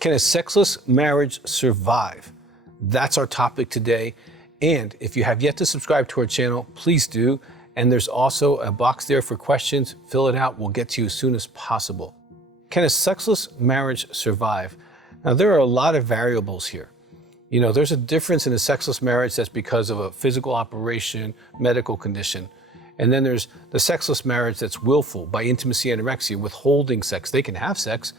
Can a sexless marriage survive? That's our topic today. And if you have yet to subscribe to our channel, please do. And there's also a box there for questions. Fill it out. We'll get to you as soon as possible. Can a sexless marriage survive? Now, there are a lot of variables here. You know, there's a difference in a sexless marriage that's because of a physical operation, medical condition. And then there's the sexless marriage that's willful, by intimacy anorexia, withholding sex. They can have sex.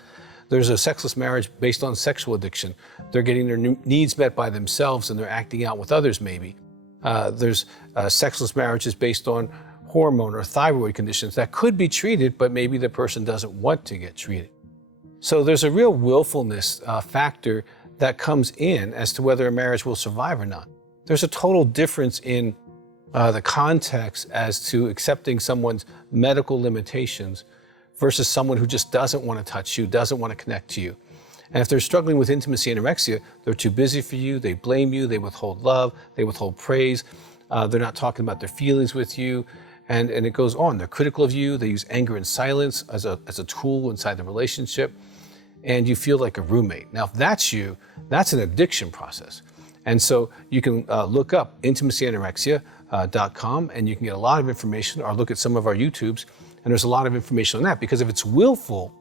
There's a sexless marriage based on sexual addiction. They're getting their needs met by themselves and they're acting out with others maybe. There's sexless marriages based on hormone or thyroid conditions that could be treated, but maybe the person doesn't want to get treated. So there's a real willfulness factor that comes in as to whether a marriage will survive or not. There's a total difference in the context as to accepting someone's medical limitations versus someone who just doesn't want to touch you, doesn't want to connect to you. And if they're struggling with intimacy anorexia, they're too busy for you, they blame you, they withhold love, they withhold praise, they're not talking about their feelings with you, and it goes on. They're critical of you, they use anger and silence as a tool inside the relationship, and you feel like a roommate. Now, if that's you, that's an addiction process. And so you can look up intimacyanorexia.com and you can get a lot of information, or look at some of our YouTubes, and there's a lot of information on that, because if it's willful,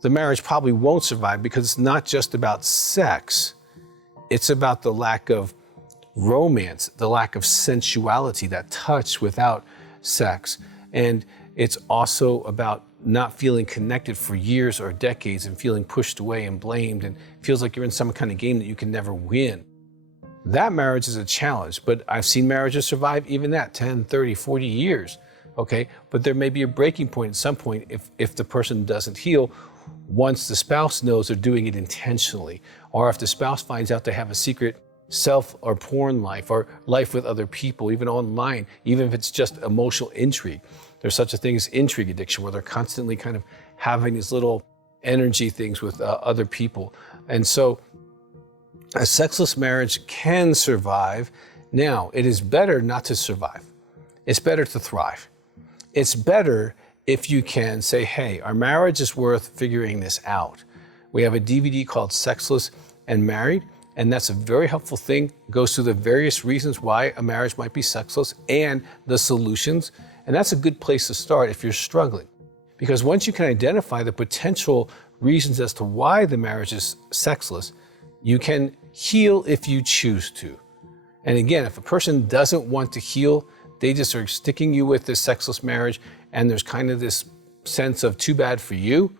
the marriage probably won't survive, because it's not just about sex. It's about the lack of romance, the lack of sensuality, that touch without sex. And it's also about not feeling connected for years or decades and feeling pushed away and blamed, and feels like you're in some kind of game that you can never win. That marriage is a challenge, but I've seen marriages survive even that, 10, 30, 40 years. Okay, but there may be a breaking point at some point if the person doesn't heal, once the spouse knows they're doing it intentionally, or if the spouse finds out they have a secret self or porn life, or life with other people, even online, even if it's just emotional intrigue. There's such a thing as intrigue addiction, where they're constantly kind of having these little energy things with other people. And so a sexless marriage can survive. Now, it is better not to survive. It's better to thrive. It's better if you can say, hey, our marriage is worth figuring this out. We have a DVD called Sexless and Married, and that's a very helpful thing. It goes through the various reasons why a marriage might be sexless and the solutions. And that's a good place to start if you're struggling. Because once you can identify the potential reasons as to why the marriage is sexless, you can heal if you choose to. And again, if a person doesn't want to heal, they just are sticking you with this sexless marriage, and there's kind of this sense of too bad for you,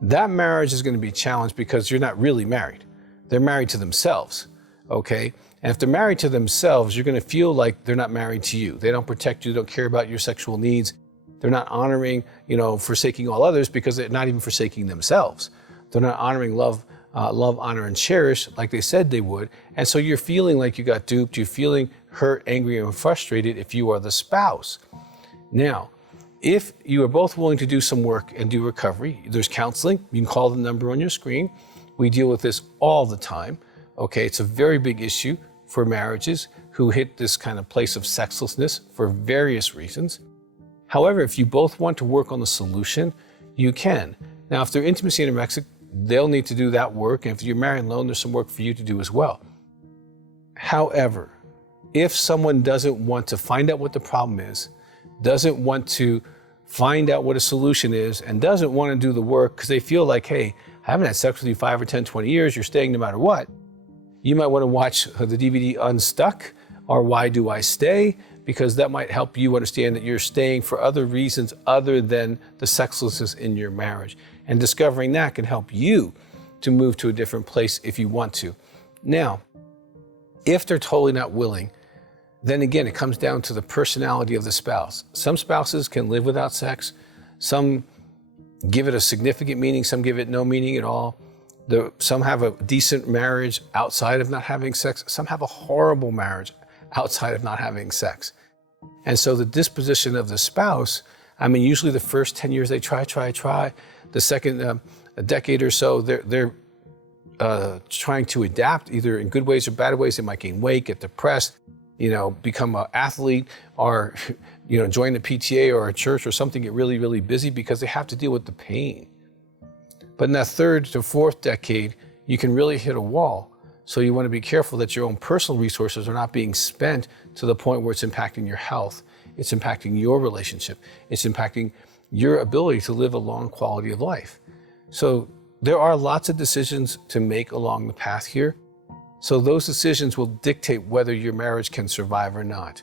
that marriage is going to be challenged, because you're not really married. They're married to themselves, okay? And if they're married to themselves, you're going to feel like they're not married to you. They don't protect you, don't care about your sexual needs. They're not honoring, forsaking all others, because they're not even forsaking themselves. They're not honoring love, honor, and cherish like they said they would. And so you're feeling like you got duped. You're feeling hurt, angry, and frustrated if you are the spouse. Now, if you are both willing to do some work and do recovery, there's counseling. You can call the number on your screen. We deal with this all the time. Okay, it's a very big issue for marriages who hit this kind of place of sexlessness for various reasons. However, if you both want to work on the solution, you can. Now, if they're intimacy anorexic, they'll need to do that work. And if you're married alone, there's some work for you to do as well. However, if someone doesn't want to find out what the problem is, doesn't want to find out what a solution is, and doesn't want to do the work because they feel like, hey, I haven't had sex with you 5 or 10, 20 years, you're staying no matter what, you might want to watch the DVD Unstuck or Why Do I Stay? Because that might help you understand that you're staying for other reasons other than the sexlessness in your marriage. And discovering that can help you to move to a different place if you want to. Now, if they're totally not willing, then again, it comes down to the personality of the spouse. Some spouses can live without sex. Some give it a significant meaning. Some give it no meaning at all. Some have a decent marriage outside of not having sex. Some have a horrible marriage outside of not having sex. And so the disposition of the spouse, usually the first 10 years they try. The second a decade or so, they're trying to adapt, either in good ways or bad ways. They might gain weight, get depressed, become an athlete, or join the PTA or a church or something, get really, really busy because they have to deal with the pain. But in that third to fourth decade, you can really hit a wall. So you want to be careful that your own personal resources are not being spent to the point where it's impacting your health, it's impacting your relationship, it's impacting your ability to live a long quality of life. So there are lots of decisions to make along the path here. So those decisions will dictate whether your marriage can survive or not,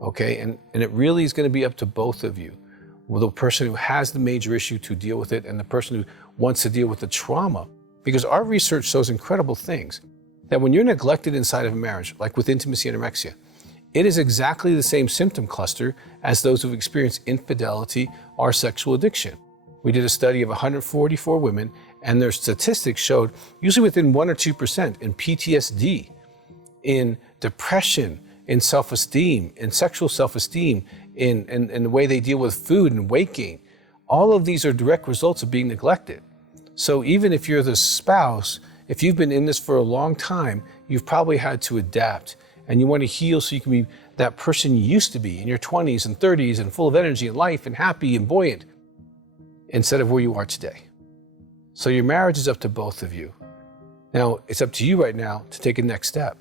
okay? And it really is going to be up to both of you. Well, the person who has the major issue to deal with it and the person who wants to deal with the trauma. Because our research shows incredible things, that when you're neglected inside of a marriage, like with intimacy anorexia, it is exactly the same symptom cluster as those who've experienced infidelity or sexual addiction. We did a study of 144 women, and their statistics showed usually within 1 or 2% in PTSD, in depression, in self-esteem, in sexual self-esteem, in the way they deal with food and weight gain. All of these are direct results of being neglected. So even if you're the spouse, if you've been in this for a long time, you've probably had to adapt, and you want to heal so you can be that person you used to be in your 20s and 30s and full of energy and life and happy and buoyant, instead of where you are today. So your marriage is up to both of you. Now, it's up to you right now to take a next step.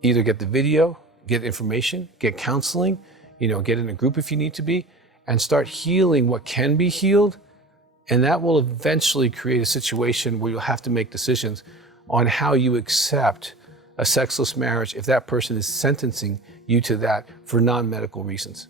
Either get the video, get information, get counseling, get in a group if you need to be, and start healing what can be healed. And that will eventually create a situation where you'll have to make decisions on how you accept a sexless marriage if that person is sentencing you to that for non-medical reasons.